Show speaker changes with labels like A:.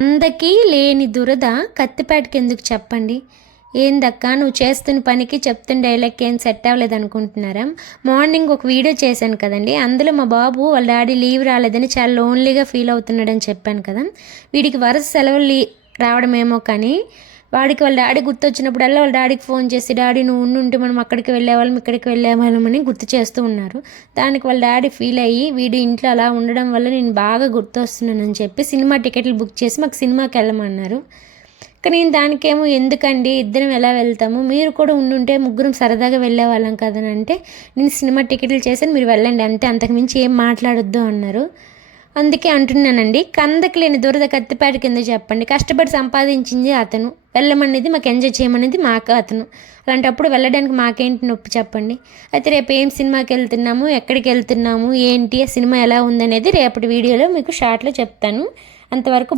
A: అందకీ లేని దురద కత్తిపేటకి ఎందుకు చెప్పండి? ఏందక్క నువ్వు చేస్తున్న పనికి చెప్తున్న డైలాగ్ ఏం సెట్ అవ్వలేదు అనుకుంటున్నారా? మార్నింగ్ ఒక వీడియో చేశాను కదండి. అందులో మా బాబు వాళ్ళ డాడీ లీవ్ రాలేదని చాలా లోన్లీగా ఫీల్ అవుతున్నాడని చెప్పాను కదా. వీడికి వరుస సెలవులు రావడమేమో కానీ వాడికి వాళ్ళ డాడీ గుర్తొచ్చినప్పుడల్లా వాళ్ళ డాడీకి ఫోన్ చేసి డాడీ నువ్వు ఉండుంటే మనం అక్కడికి వెళ్ళేవాళ్ళం ఇక్కడికి వెళ్ళేవాళ్ళమని గుర్తు చేస్తూ ఉన్నారు. దానికి వాళ్ళ డాడీ ఫీల్ అయ్యి వీడు ఇంట్లో అలా ఉండడం వల్ల నేను బాగా గుర్తొస్తున్నానని చెప్పి సినిమా టికెట్లు బుక్ చేసి మాకు సినిమాకి వెళ్ళమన్నారు. కానీ నేను దానికేమో ఎందుకండి? ఇద్దరం ఎలా వెళ్తాము? మీరు కూడా ఉండుంటే ముగ్గురం సరదాగా వెళ్ళేవాళ్ళం కదని? అంటే నేను సినిమా టికెట్లు చేశాను మీరు వెళ్ళండి అంతే అంతకుమించి ఏం మాట్లాడొద్దు అన్నారు. అందుకే అంటున్నానండి కందకి లేని దురద కత్తిపేట కింద చెప్పండి కష్టపడి సంపాదించింది అతను. వెళ్ళమనేది మాకు ఎంజాయ్ చేయమనేది మాకు అతను. అలాంటప్పుడు వెళ్ళడానికి మాకేంటి నొప్పి చెప్పండి. అయితే రేపు ఏం సినిమాకి వెళ్తున్నాము ఎక్కడికి వెళ్తున్నాము ఏంటి ఆ సినిమా ఎలా ఉందనేది రేపటి వీడియోలో మీకు షార్ట్లో చెప్తాను. అంతవరకు